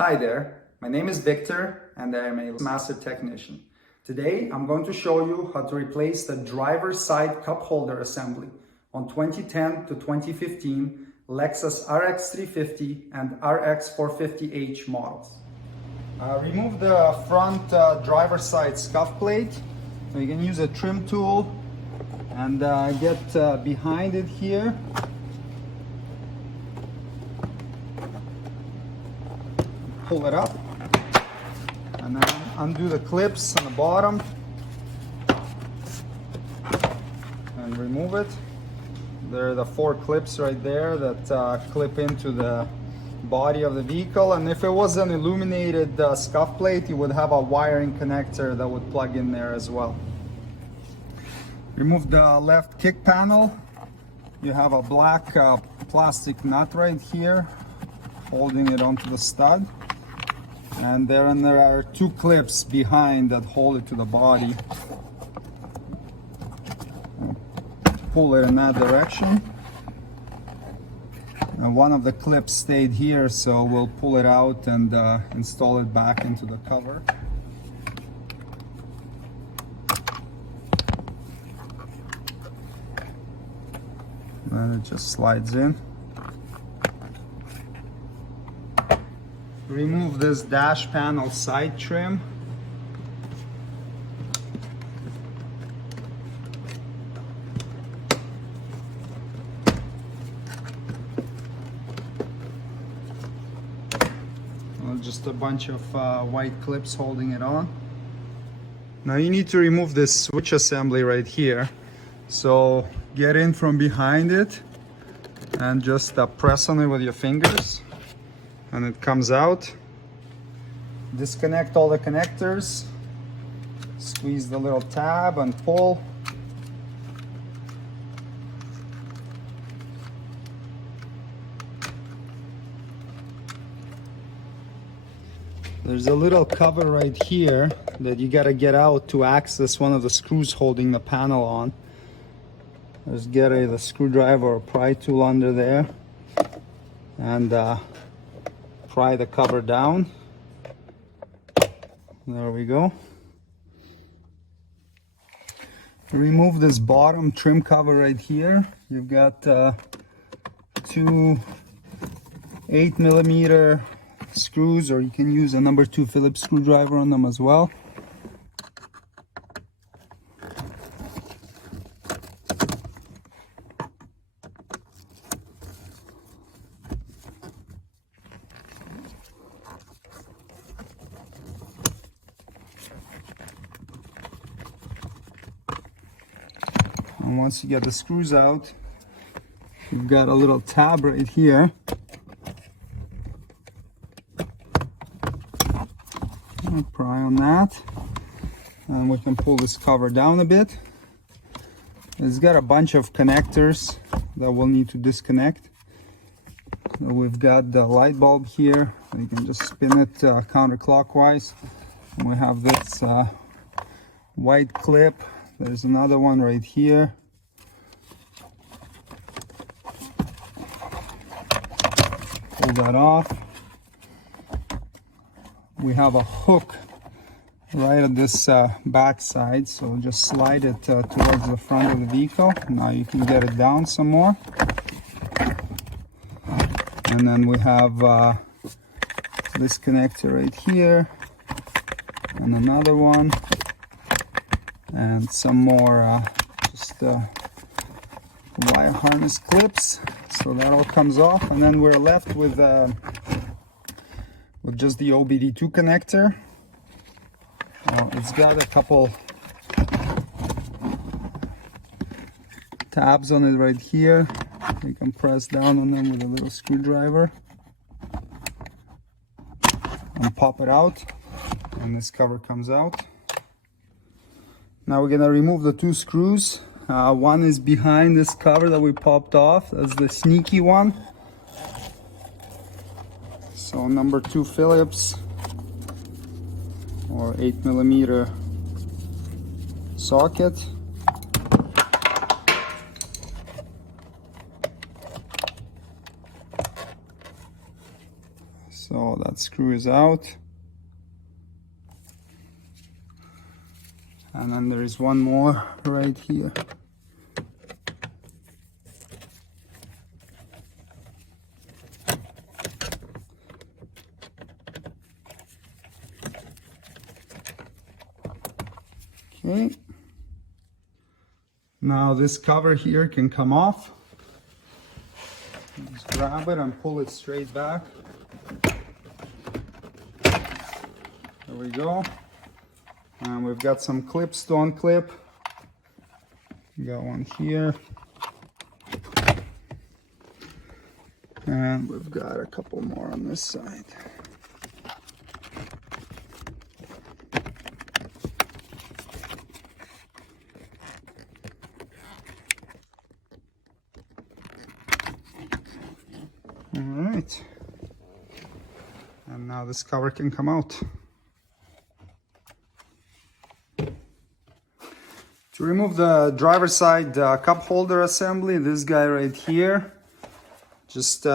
Hi there, my name is Victor and I am a master technician. Today I'm going to show you how to replace the driver's side cup holder assembly on 2010 to 2015 Lexus RX350 and RX450h models. Remove the front driver's side scuff plate. So you can use a trim tool and get behind it here. Pull it up and then undo the clips on the bottom and remove it. There are the 4 clips right there that clip into the body of the vehicle, and if it was an illuminated scuff plate, you would have a wiring connector that would plug in there as well. Remove the left kick panel. You have a black plastic nut right here holding it onto the stud. And there are 2 clips behind that hold it to the body. Pull it in that direction. And one of the clips stayed here, so we'll pull it out and install it back into the cover. And it just slides in. Remove this dash panel side trim. Just a bunch of white clips holding it on. Now you need to remove this switch assembly right here. So get in from behind it and just press on it with your fingers. And it comes out. Disconnect all the connectors, squeeze the little tab and pull. There's a little cover right here that you gotta get out to access one of the screws holding the panel on. Just get the screwdriver or pry tool under there and pry the cover down. There we go. Remove this bottom trim cover right here. You've got 2 8mm screws, or you can use a number 2 Phillips screwdriver on them as well. And once you get the screws out, you've got a little tab right here. I'll pry on that, and we can pull this cover down a bit. It's got a bunch of connectors that we'll need to disconnect. So we've got the light bulb here. You can just spin it counterclockwise. And we have this white clip. There's another one right here. Pull that off. We have a hook right at this back side, so just slide it towards the front of the vehicle. Now you can get it down some more. And then we have this connector right here, and another one, and some more just wire harness clips. So that all comes off, and then we're left with just the OBD2 connector. It's got a couple tabs on it right here. You can press down on them with a little screwdriver and pop it out, and this cover comes out. Now we're gonna remove the 2 screws. One is behind this cover that we popped off. That's the sneaky one. So number 2 Phillips or 8mm socket. So that screw is out. And then there is one more right here. Okay. Now this cover here can come off. Just grab it and pull it straight back. There we go. And we've got some clips to unclip. We got one here. And we've got a couple more on this side. All right. And now this cover can come out. To remove the driver's side cup holder assembly, this guy right here, just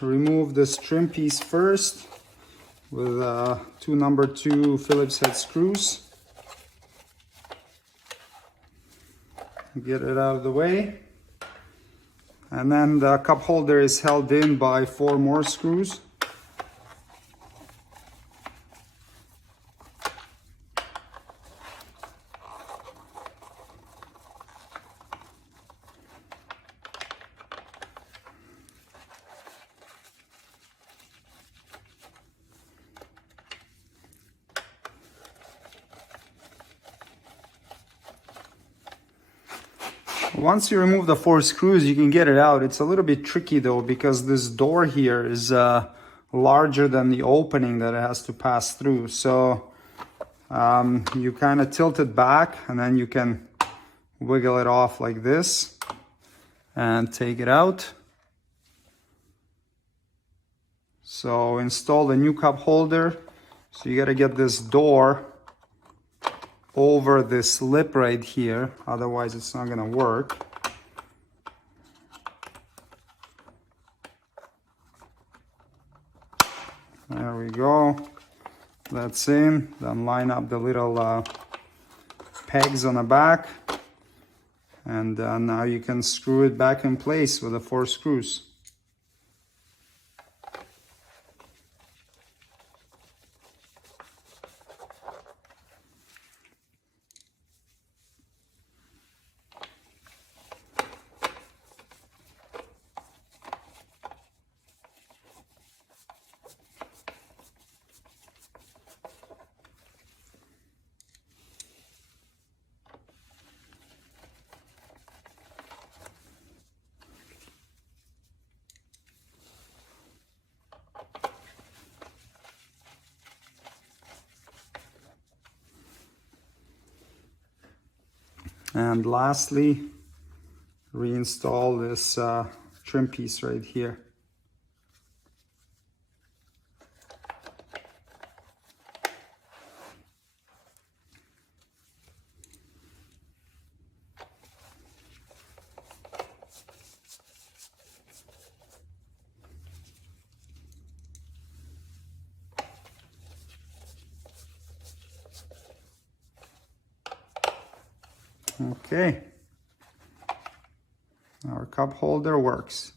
remove this trim piece first with two number 2 Phillips head screws. Get it out of the way. And then the cup holder is held in by 4 more screws. Once you remove the 4 screws, you can get it out. It's a little bit tricky though, because this door here is larger than the opening that it has to pass through. So you kind of tilt it back and then you can wiggle it off like this and take it out. So install the new cup holder. So you got to get this door over this lip right here, otherwise it's not going to work. There we go. That's in. Then line up the little pegs on the back, and now you can screw it back in place with the 4 screws. And lastly, reinstall this trim piece right here. Okay, our cup holder works.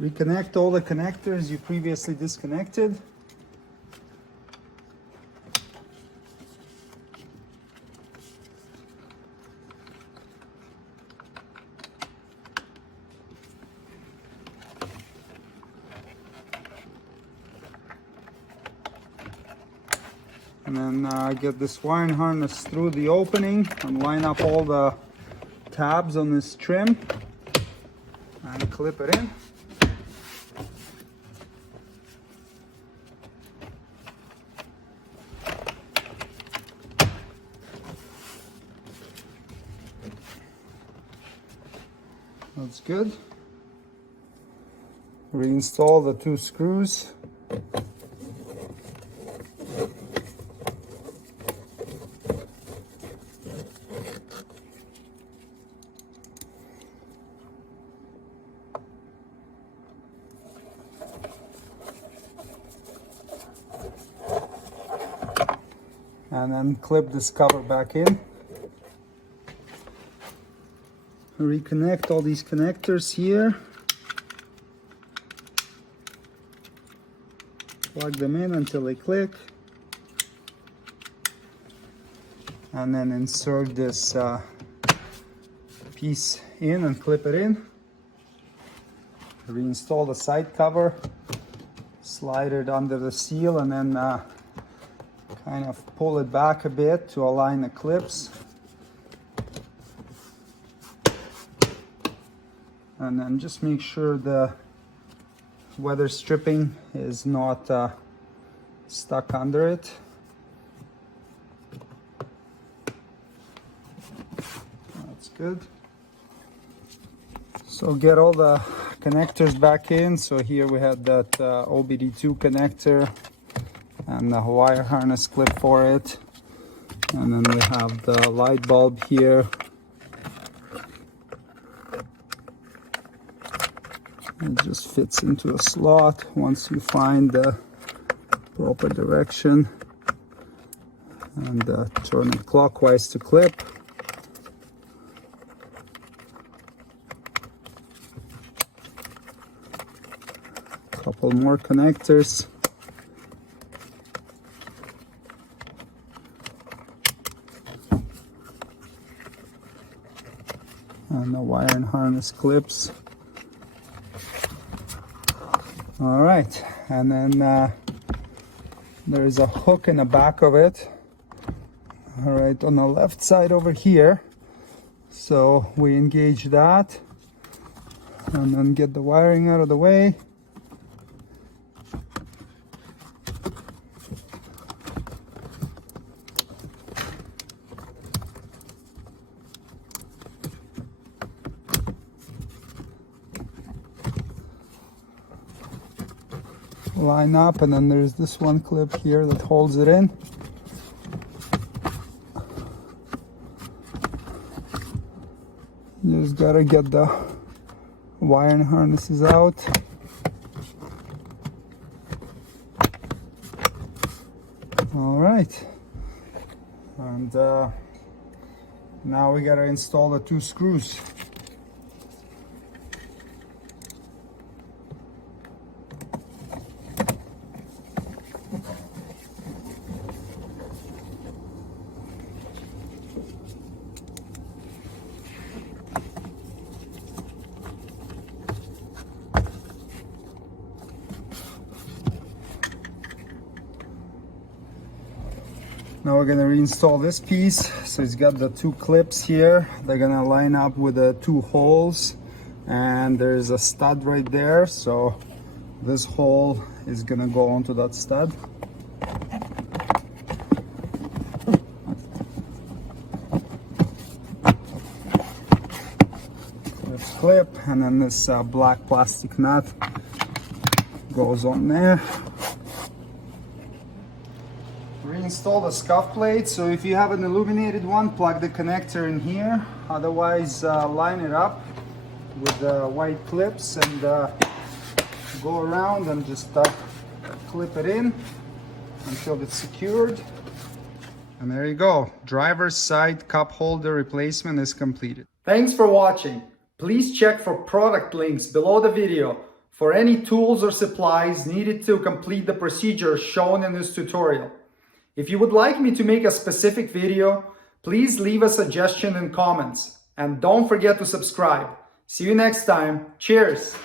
Reconnect all the connectors you previously disconnected. And then get this wiring harness through the opening and line up all the tabs on this trim and clip it in. That's good. Reinstall the 2 screws. and then clip this cover back in. Reconnect all these connectors here. Plug them in until they click. And then insert this piece in and clip it in. Reinstall the side cover. Slide it under the seal and then kind of pull it back a bit to align the clips. And then just make sure the weather stripping is not stuck under it. That's good. So get all the connectors back in. So here we had that OBD2 connector and the wire harness clip for it. And then we have the light bulb here. It just fits into a slot once you find the proper direction. And turn it clockwise to clip. Couple more connectors. And the wire and harness clips. All right, and then there's a hook in the back of it. All right, on the left side over here. So we engage that and then get the wiring out of the way. Line up, and then there's this one clip here that holds it in. You just gotta get the wire and harnesses out. All right, and now we gotta install the two screws. Now we're gonna reinstall this piece. So it's got the two clips here. They're gonna line up with the two holes, and there's a stud right there. So this hole is gonna go onto that stud. Clips clip, and then this black plastic nut goes on there. Reinstall the scuff plate. So if you have an illuminated one, plug the connector in here. Otherwise, line it up with the white clips and go around and just clip it in until it's secured. And there you go. Driver's side cup holder replacement is completed. Thanks for watching. Please check for product links below the video for any tools or supplies needed to complete the procedure shown in this tutorial. If you would like me to make a specific video, please leave a suggestion in comments. And don't forget to subscribe. See you next time. Cheers!